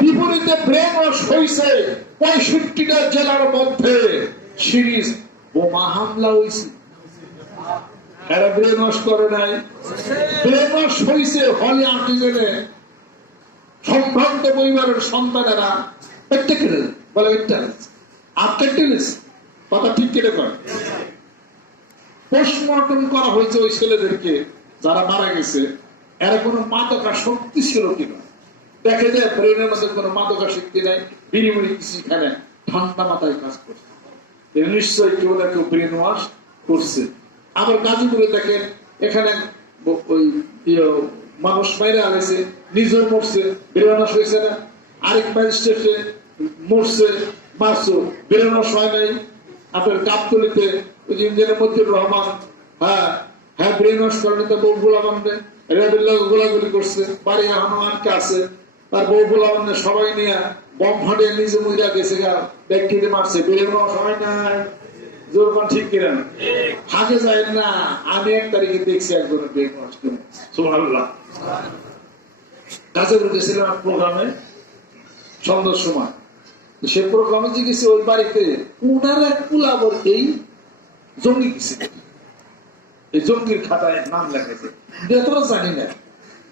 বিপরীতে brain wash হয়েছে 65টা জেলার মধ্যে সিরিজ বোমা হামলা হয়েছে। এরা ব্রেন ওয়াশ করে নাই, ব্রেন ওয়াশ হয়েছে হলে আর্টিজেনে সম্ভ্রান্ত পরিবারের সন্তানেরা বলে কথা ঠিক কেটে করে পোস্টমর্টম করা হয়েছে ওই ছেলেদেরকে যারা মারা গেছে। এরা কোনো মাদকাসক্তি ছিল কিনা দেখে যায়, ব্রেনের মধ্যে কোনো মাদকাসক্তি নাই, বিনিময় কিছু এখানে ঠান্ডা মাথায় কাজ করছে। নিশ্চয়ই কেউ না কেউ ব্রেন ওয়াশ করছে। আবার গাজীপুরে দেখেন, এখানে ওই মানুষ বাইরে আনেছে, নিজের মরছে, ব্রেন ওয়াশ হয়েছে না। আরেক ম্যাজিস্ট্রেটে মরছে, মারছো, ব্রেন ওয়াশ হয় নাই। আপনার গাবতলিতে ওই যে ইঞ্জিনিয়ার মতিউর রহমান, হ্যাঁ ব্রেন ওয়াশ করেনি, তো বউ গোলা মানবে গোলাগুলি করছে, বাড়ি এখনো আটকে আছে। তার বউ গোলা মানে সবাই নিয়ে বম ফাটিয়ে নিজে মহিলা গেছে, ব্যক্তিতে মারছে, ব্রেন ওয়াশ হয় নাই। ঠিক কিনা? হাগে যায় না। আমি 1 তারিখে দেখছি একজনের ব্রেন ওয়াশ করে। সুবহানাল্লাহ। কাজে গেছিলাম প্রোগ্রামে সন্ধ্যার সময়। সে প্রোগ্রামে যে গেছে ওই বাড়িতে উনার এক পুলাবর এই জঙ্গি গেছে, এই জঙ্গির খাতায় নাম লেখেছে। এতটা জানি না।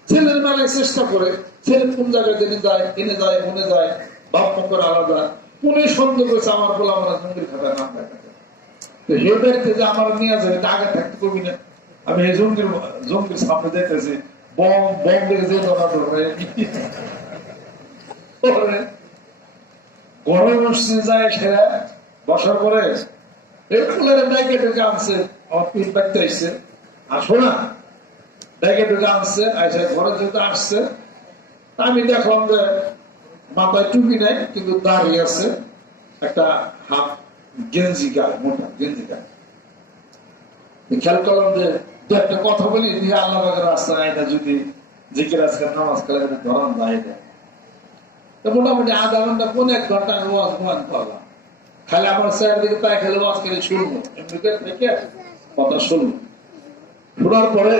ছেলের বেলায় চেষ্টা করে, ছেলে কোন জায়গায় জেনে যায়, এনে যায়, মনে যায়, বাপ মা আলাদা। কোনে সন্দেহ করেছে আমার পোলা আমার জঙ্গির খাতায় নাম লেখা যায়। হে বাড়িতে যে আমার নিয়ে যাবে, এটা আগে থাকতে কবি না। আমি এই জঙ্গির সামনে দেখতেছি, বম দেখেছে গরমে বসছে যায়, সেরা বসার পরে আনছে আমার পিঠ বাড়তে আসছে, আসবো না আনছে ঘরে যেতে আসছে। আমি দেখলাম যে মাথায় টুপি নাই, কিন্তু দাঁড়িয়ে আছে, একটা হাফ গেঞ্জি গায়ে, মোটা গেঞ্জি গায়ে। খেয়াল করলাম যে দু একটা কথা বলি, আল্লাহ রাস্তা নাই না, যদি জিকির আজকাল নামাজ কালে ধরান যায় না। মোটামুটি আধা ঘন্টা 1 ঘন্টা আমি ওয়াজ মান করলাম। খালি আমার স্যার দিকে তাই খেলে ওয়াজ করে শুনবো, এমনিতে থেকে কথা শুনবো। শোনার পরে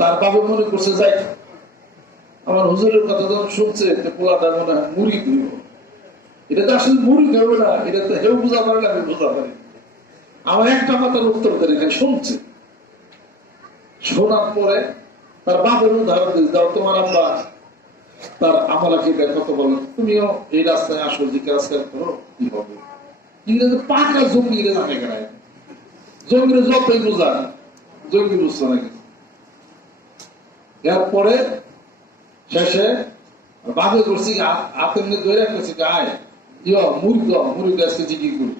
তার বাবু মনে করছে যাই আমার হুজুরের কথা যখন শুনছে, পোলাটা মনে হয় মুড়ি ধুইব। এটা তো আসলে মুড়ি ধরবো না, এটা তো হেউ বোঝা পারে না, আমি বোঝা পারি। আমার একটা কথার উত্তর দেয় এখানে শুনছে। শোনার পরে তার বাপের উদাহরণ দিয়েছে, দাও তোমার আব্বা তার আমলাকে কত বলেন, তুমিও এই রাস্তায় আসো, জিজ্ঞাসা রাস্তায় করো, কি হবে। ইংরেজি পাকা জঙ্গি জানে কেন, জঙ্গিরে যতই বোঝান জঙ্গি বুঝছে নাকি। এরপরে শেষে বাপে করছি হাতে ধরে রাখতেছি, আয় মুড়ি গাছকে জিকির করি,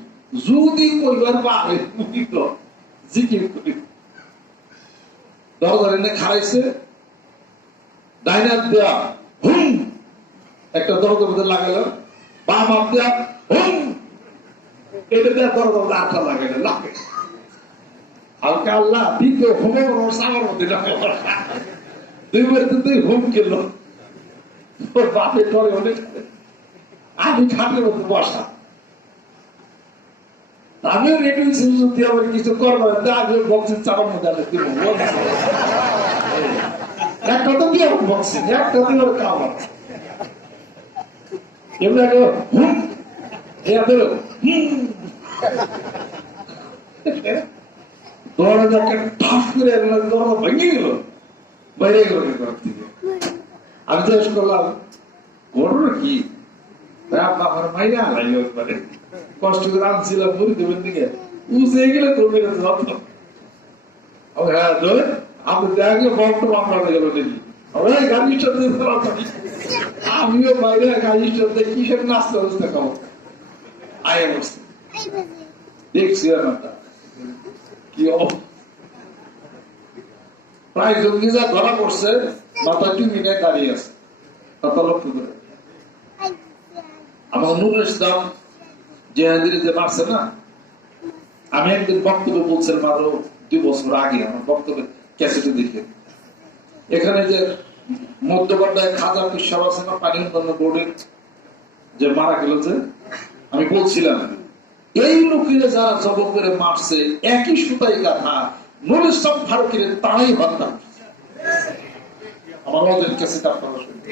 যদি পরিবার পাবে মুড়ি জিকির করি। দরজার এনে খারাইছে, ডাইনার দেয়া হুম একটা দরজার মধ্যে লাগালো, বাম হাত দেয়া হুম এটা দেয়া দরজার মধ্যে আটটা লাগাইলো, লাগে হালকা আল্লাহ দ্বিতীয় হোমে সামার মধ্যে দুইবার তুই হুম খেলো। তোর বাপের পরে অনেক আমি খাটের মধ্যে বসা, আমিও রেডি হয়েছি যদি আমার কিছু করবো, আমিও বক্সিং চাপার মধ্যে একটা তো কি আমার বক্সিং, একটা দিয়ে ওর কামার এমনি হুম দরজা ঠাস করে দরজা ভেঙে গেল, বাইরে গেল। আমি জিজ্ঞেস করলাম ঘটনা কি, আমার মাইরা লাগলো একবারে, কষ্ট করে আনছিলাম মুড়ি দেবেন দিকে উঠে গেলে তুমি যত্ন। হ্যাঁ আপনি দেখলে বক্তব্য আপনার গেল দেখি গাড়ির সাথে আমিও বাইরে গাড়ির সাথে কিসের নাস্তা বুঝতে খাবো আয় বসতে দেখছি কি প্রায় জঙ্গি যা ধরা পড়ছে, মাথা টুপি নেয় দাঁড়িয়ে আছে, কথা লক্ষ্য করে। আমার নুরুল ইসলাম জেহাদিরে যে মারছে না, আমি একদিন বক্তব্য বলছিলাম আরো 2 বছর আগে, আমার বক্তব্যের ক্যাসেটে দেখে, এখানে যে মধ্যপাড়ায় খাজা পিসাব আছে না, পানি উন্নয়ন বোর্ডের যে মারা গেল, যে আমি বলছিলাম এই লোকেরা যারা জবর করে মারছে, একই সুতাই গাথা নুরুল ইসলাম ফারুকের তারাই হত্যা। আমার ওদের ক্যাসেট আপনারা শুনতে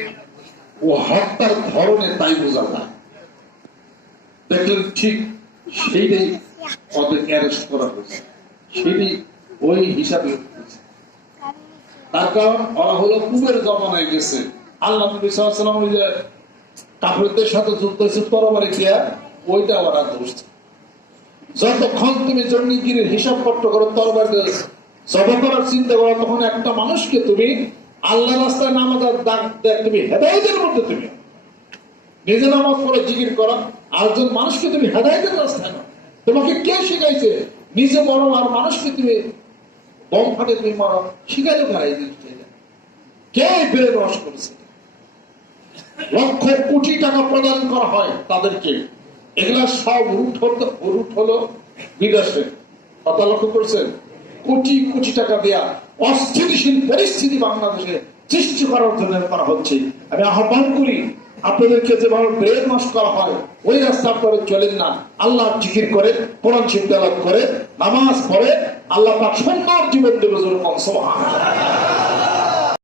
ও হত্যার ধরনে তাই বোঝা যায়। দেখলেন ঠিক সেইটাই ওদের অ্যারেস্ট করা হয়েছে, সেটাই ওই হিসাবে হয়েছে। তার কারণ ওরা হলো পূবের জমানায় গেছে। আল্লাহ নবী সাল্লাল্লাহু আলাইহি ওয়াসাল্লাম ওই যে কাফেরদের সাথে যুদ্ধ হয়েছে তরবারি দিয়া, ওইটা ওরা দোষ। যতক্ষণ তুমি জঙ্গিগিরির হিসাব পত্র করো, তরবারি জবা করার চিন্তা করো, তখন একটা মানুষকে তুমি আল্লাহ রাস্তায় নামাজের ডাক দেয়, তুমি হেদায়েতের মধ্যে তুমি নিজে নামাজ পড়ে জিকির করো, আরেকজন মানুষকে তুমি হেদায়েতের রাস্তায় নাও। তোমাকে কে শিখাইছে নিজে মরো আর মানুষকে তুমি বম ফাটে তুমি মরো? শিখাইলো কারা এই জিনিসটা? কে বেড়ে রস করেছে? লক্ষ কোটি টাকা প্রদান করা হয় তাদেরকে, এগুলা সব রুট হলো বিদেশে। কথা লক্ষ্য করছেন? কোটি কোটি টাকা দেয়া অস্থিতিশীল পরিস্থিতি বাংলাদেশে সৃষ্টি করার জন্য করা হচ্ছে। আমি আহ্বান করি আপনাদেরকে যেভাবে ব্রেন ওয়াশ করা হয় ওই রাস্তা করে চলেন না। আল্লাহ জিকির করে, কোরআন শরীফ তেলাওয়াত করে, নামাজ পড়ে, আল্লাহ পাক সুন্দর জীবন দেবে। সুবহানাল্লাহ।